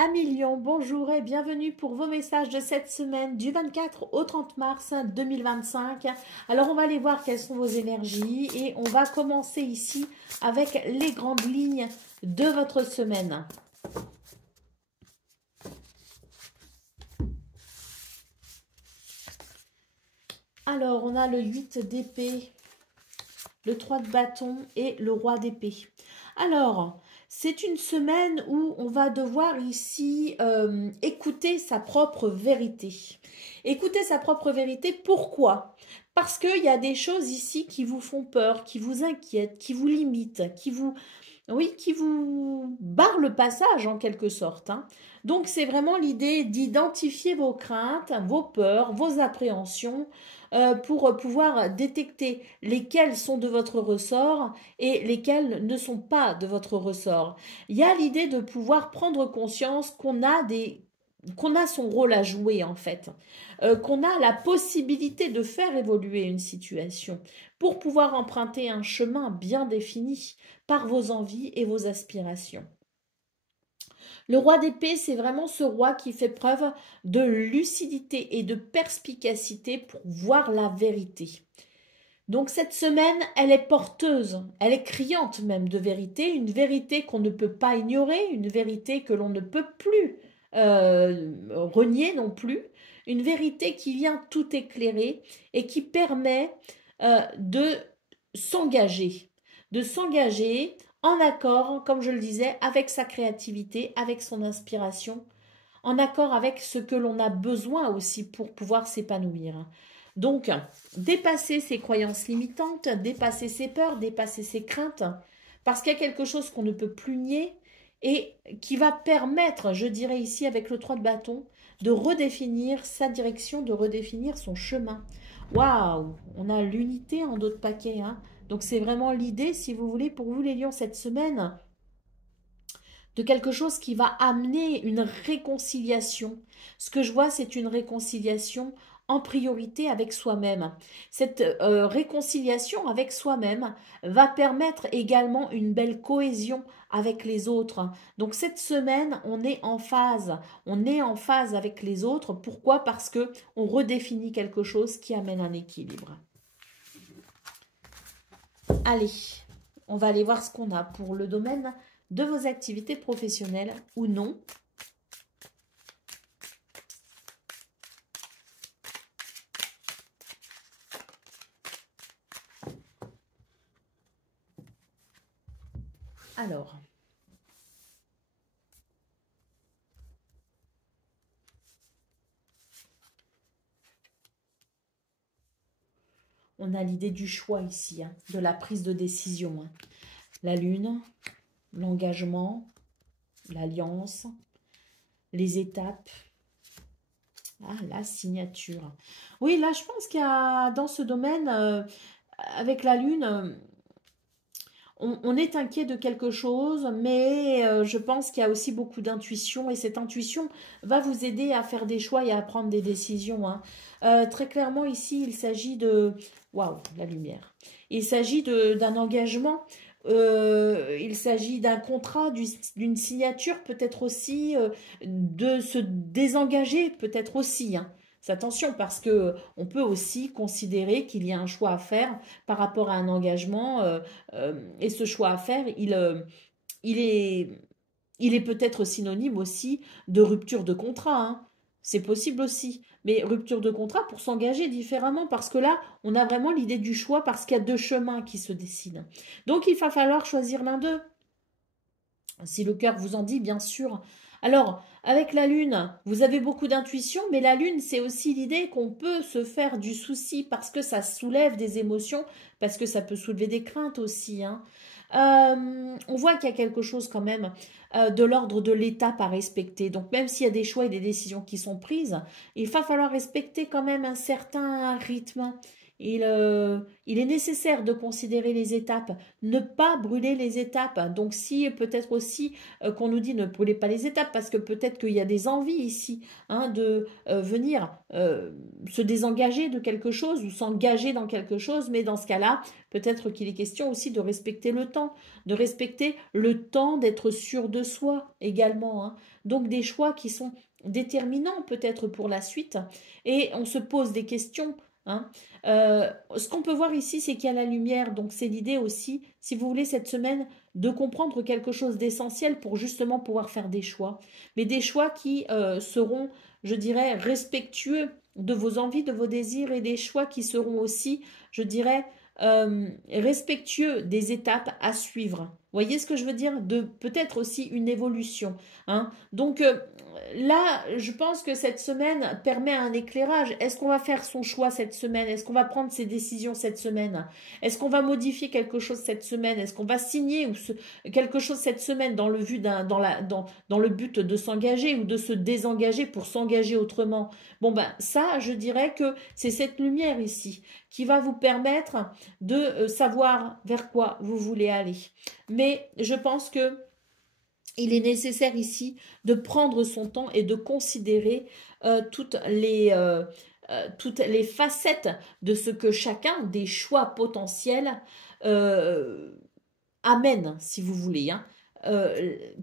Amis Lion, bonjour et bienvenue pour vos messages de cette semaine du 24 au 30 mars 2025. Alors on va aller voir quelles sont vos énergies et on va commencer ici avec les grandes lignes de votre semaine. Alors on a le 8 d'épée, le 3 de bâton et le roi d'épée. Alors, c'est une semaine où on va devoir ici écouter sa propre vérité. Écouter sa propre vérité, pourquoi? Parce qu'il y a des choses ici qui vous font peur, qui vous inquiètent, qui vous limitent, qui vous barrent le passage en quelque sorte, hein. Donc c'est vraiment l'idée d'identifier vos craintes, vos peurs, vos appréhensions, pour pouvoir détecter lesquelles sont de votre ressort et lesquelles ne sont pas de votre ressort. Il y a l'idée de pouvoir prendre conscience qu'on a son rôle à jouer en fait, qu'on a la possibilité de faire évoluer une situation pour pouvoir emprunter un chemin bien défini par vos envies et vos aspirations. Le roi d'épée, c'est vraiment ce roi qui fait preuve de lucidité et de perspicacité pour voir la vérité. Donc cette semaine, elle est porteuse, elle est criante même de vérité, une vérité qu'on ne peut pas ignorer, une vérité que l'on ne peut plus renier non plus, une vérité qui vient tout éclairer et qui permet s'engager, de s'engager en accord, comme je le disais, avec sa créativité, avec son inspiration, en accord avec ce que l'on a besoin aussi pour pouvoir s'épanouir. Donc, dépasser ses croyances limitantes, dépasser ses peurs, dépasser ses craintes, parce qu'il y a quelque chose qu'on ne peut plus nier et qui va permettre, je dirais ici avec le 3 de bâton, de redéfinir sa direction, de redéfinir son chemin. Waouh, on a l'unité en d'autres paquets, hein. Donc c'est vraiment l'idée, si vous voulez, pour vous les lions cette semaine, de quelque chose qui va amener une réconciliation. Ce que je vois, c'est une réconciliation en priorité avec soi-même. Cette réconciliation avec soi-même va permettre également une belle cohésion avec les autres. Donc cette semaine, on est en phase avec les autres. Pourquoi? Parce que on redéfinit quelque chose qui amène un équilibre. Allez, on va aller voir ce qu'on a pour le domaine de vos activités professionnelles ou non. Alors, on a l'idée du choix ici, hein, de la prise de décision, hein. La lune, l'engagement, l'alliance, les étapes, la signature. Oui, là, je pense qu'il y a dans ce domaine, avec la lune, on est inquiet de quelque chose, mais je pense qu'il y a aussi beaucoup d'intuition et cette intuition va vous aider à faire des choix et à prendre des décisions, hein. Très clairement, ici, il s'agit de... Waouh, la lumière. Il s'agit d'un engagement, il s'agit d'un contrat, d'une signature, peut-être aussi, de se désengager, peut-être aussi, hein. Attention, parce que on peut aussi considérer qu'il y a un choix à faire par rapport à un engagement, et ce choix à faire, il est, il est peut-être synonyme aussi de rupture de contrat, hein. C'est possible aussi. Mais rupture de contrat pour s'engager différemment, parce que là, on a vraiment l'idée du choix, parce qu'il y a deux chemins qui se dessinent. Donc, il va falloir choisir l'un d'eux. Si le cœur vous en dit, bien sûr. Alors, avec la lune, vous avez beaucoup d'intuition, mais la lune, c'est aussi l'idée qu'on peut se faire du souci parce que ça soulève des émotions, parce que ça peut soulever des craintes aussi, hein. On voit qu'il y a quelque chose quand même de l'ordre de l'étape à respecter. Donc, même s'il y a des choix et des décisions qui sont prises, il va falloir respecter quand même un certain rythme. il est nécessaire de considérer les étapes, ne pas brûler les étapes. Donc si peut-être aussi qu'on nous dit ne brûlez pas les étapes, parce que peut-être qu'il y a des envies ici hein, de venir se désengager de quelque chose ou s'engager dans quelque chose, mais dans ce cas-là, peut-être qu'il est question aussi de respecter le temps, d'être sûr de soi également. Hein. Donc des choix qui sont déterminants peut-être pour la suite, et on se pose des questions. Hein. Ce qu'on peut voir ici, c'est qu'il y a la lumière, donc c'est l'idée aussi, si vous voulez, cette semaine, de comprendre quelque chose d'essentiel pour justement pouvoir faire des choix, mais des choix qui seront, je dirais, respectueux de vos envies, de vos désirs, et des choix qui seront aussi, je dirais, respectueux des étapes à suivre. Vous voyez ce que je veux dire? De peut-être aussi une évolution. Hein. Donc là, je pense que cette semaine permet un éclairage. Est-ce qu'on va faire son choix cette semaine? Est-ce qu'on va prendre ses décisions cette semaine? Est-ce qu'on va modifier quelque chose cette semaine? Est-ce qu'on va signer quelque chose cette semaine dans le, dans le but de s'engager ou de se désengager pour s'engager autrement? Bon ben ça, je dirais que c'est cette lumière ici qui va vous permettre de savoir vers quoi vous voulez aller. Mais je pense que il est nécessaire ici de prendre son temps et de considérer toutes les facettes de ce que chacun des choix potentiels amène, si vous voulez. Hein.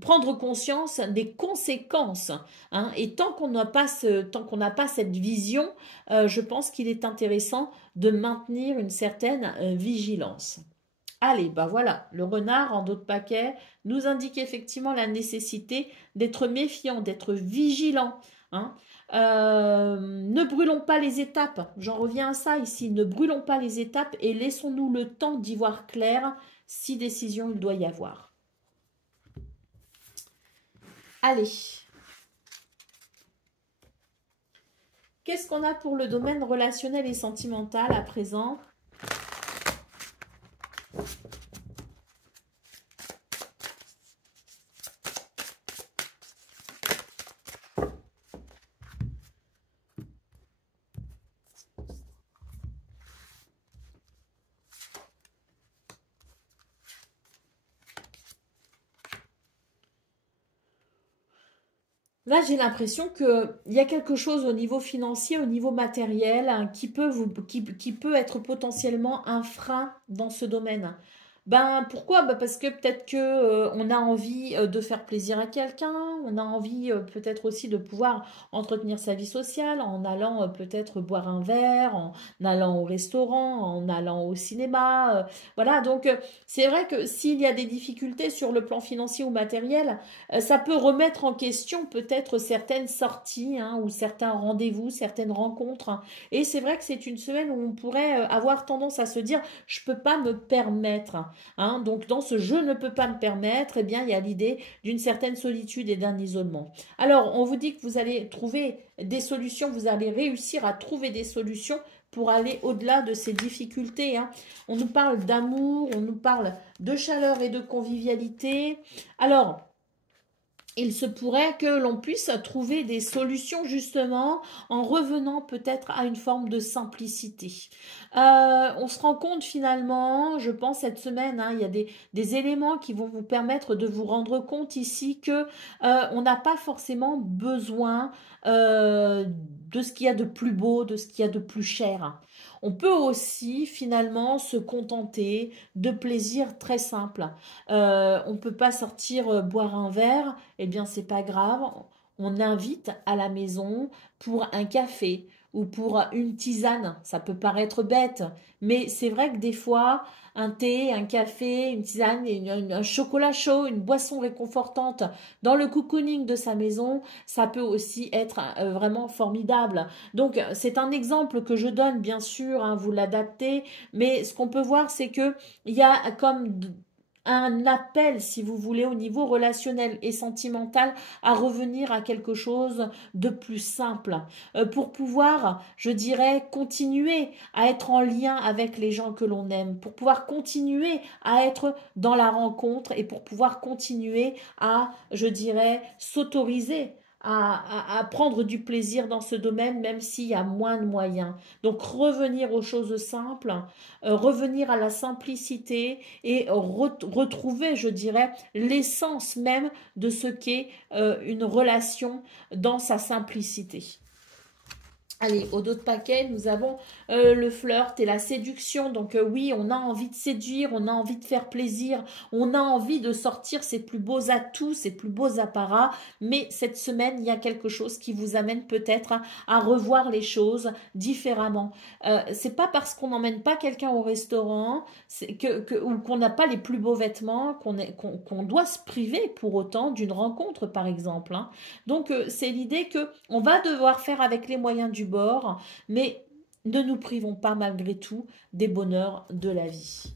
Prendre conscience des conséquences. Hein, et tant qu'on n'a pas cette vision, je pense qu'il est intéressant de maintenir une certaine vigilance. Allez, bah voilà, le renard en dos de paquet nous indique effectivement la nécessité d'être méfiant, d'être vigilant. Hein. Ne brûlons pas les étapes, j'en reviens à ça ici, ne brûlons pas les étapes et laissons-nous le temps d'y voir clair si décision il doit y avoir. Allez. Qu'est-ce qu'on a pour le domaine relationnel et sentimental à présent ? Là, j'ai l'impression qu'il y a quelque chose au niveau financier, au niveau matériel, hein, qui peut être potentiellement un frein dans ce domaine. Ben pourquoi? Ben, parce que peut-être que on a envie de faire plaisir à quelqu'un, on a envie peut-être aussi de pouvoir entretenir sa vie sociale en allant peut-être boire un verre, en allant au restaurant, en allant au cinéma. Voilà, donc c'est vrai que s'il y a des difficultés sur le plan financier ou matériel, ça peut remettre en question peut-être certaines sorties hein, ou certains rendez-vous, certaines rencontres. Hein. Et c'est vrai que c'est une semaine où on pourrait avoir tendance à se dire je peux pas me permettre. Hein. Donc dans ce je ne peux pas me permettre, eh bien il y a l'idée d'une certaine solitude et d'un isolement. Alors on vous dit que vous allez trouver des solutions, vous allez réussir à trouver des solutions pour aller au-delà de ces difficultés. Hein. On nous parle d'amour, on nous parle de chaleur et de convivialité. Alors, il se pourrait que l'on puisse trouver des solutions justement en revenant peut-être à une forme de simplicité. On se rend compte finalement, je pense cette semaine, hein, il y a des éléments qui vont vous permettre de vous rendre compte ici que on n'a pas forcément besoin de ce qu'il y a de plus beau, de ce qu'il y a de plus cher. On peut aussi finalement se contenter de plaisirs très simples. On ne peut pas sortir boire un verre, eh bien c'est pas grave. On invite à la maison pour un café ou pour une tisane. Ça peut paraître bête, mais c'est vrai que des fois, un thé, un café, une tisane, un chocolat chaud, une boisson réconfortante dans le cocooning de sa maison, ça peut aussi être vraiment formidable. Donc c'est un exemple que je donne, bien sûr, hein, vous l'adaptez, mais ce qu'on peut voir, c'est que il y a comme un appel, si vous voulez, au niveau relationnel et sentimental à revenir à quelque chose de plus simple pour pouvoir, je dirais, continuer à être en lien avec les gens que l'on aime, pour pouvoir continuer à être dans la rencontre et pour pouvoir continuer à, je dirais, s'autoriser à prendre du plaisir dans ce domaine, même s'il y a moins de moyens. Donc revenir aux choses simples, revenir à la simplicité et retrouver, je dirais, l'essence même de ce qu'est une relation dans sa simplicité. Allez, au dos de paquet, nous avons le flirt et la séduction. Donc oui, on a envie de séduire, on a envie de faire plaisir, on a envie de sortir ses plus beaux atouts, ses plus beaux apparats. Mais cette semaine, il y a quelque chose qui vous amène peut-être à revoir les choses différemment. C'est pas parce qu'on n'emmène pas quelqu'un au restaurant ou qu'on n'a pas les plus beaux vêtements qu'on doit se priver pour autant d'une rencontre, par exemple. Hein. Donc c'est l'idée que on va devoir faire avec les moyens du bord, mais ne nous privons pas malgré tout des bonheurs de la vie.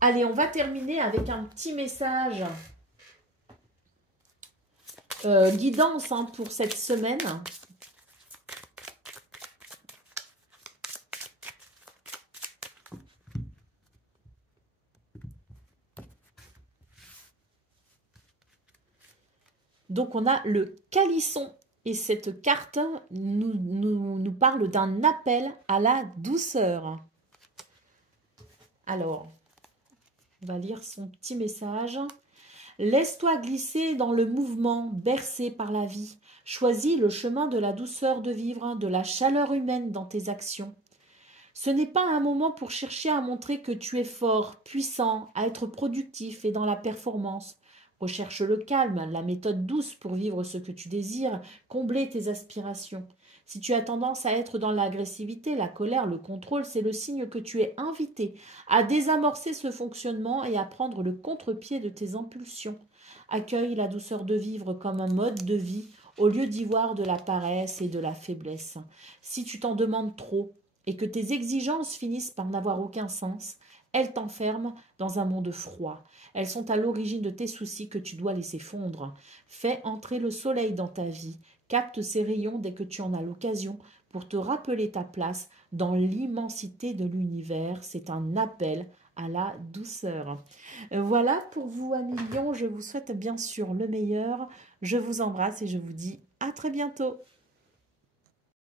Allez, on va terminer avec un petit message guidance hein, pour cette semaine. Donc on a le calisson. Et cette carte nous parle d'un appel à la douceur. Alors, on va lire son petit message. Laisse-toi glisser dans le mouvement, bercé par la vie. Choisis le chemin de la douceur de vivre, de la chaleur humaine dans tes actions. Ce n'est pas un moment pour chercher à montrer que tu es fort, puissant, à être productif et dans la performance. Recherche le calme, la méthode douce pour vivre ce que tu désires, combler tes aspirations. Si tu as tendance à être dans l'agressivité, la colère, le contrôle, c'est le signe que tu es invité à désamorcer ce fonctionnement et à prendre le contre-pied de tes impulsions. Accueille la douceur de vivre comme un mode de vie au lieu d'y voir de la paresse et de la faiblesse. Si tu t'en demandes trop et que tes exigences finissent par n'avoir aucun sens, elles t'enferment dans un monde froid. Elles sont à l'origine de tes soucis que tu dois laisser fondre. Fais entrer le soleil dans ta vie. Capte ses rayons dès que tu en as l'occasion pour te rappeler ta place dans l'immensité de l'univers. C'est un appel à la douceur. Voilà pour vous, amis lions. Je vous souhaite bien sûr le meilleur. Je vous embrasse et je vous dis à très bientôt.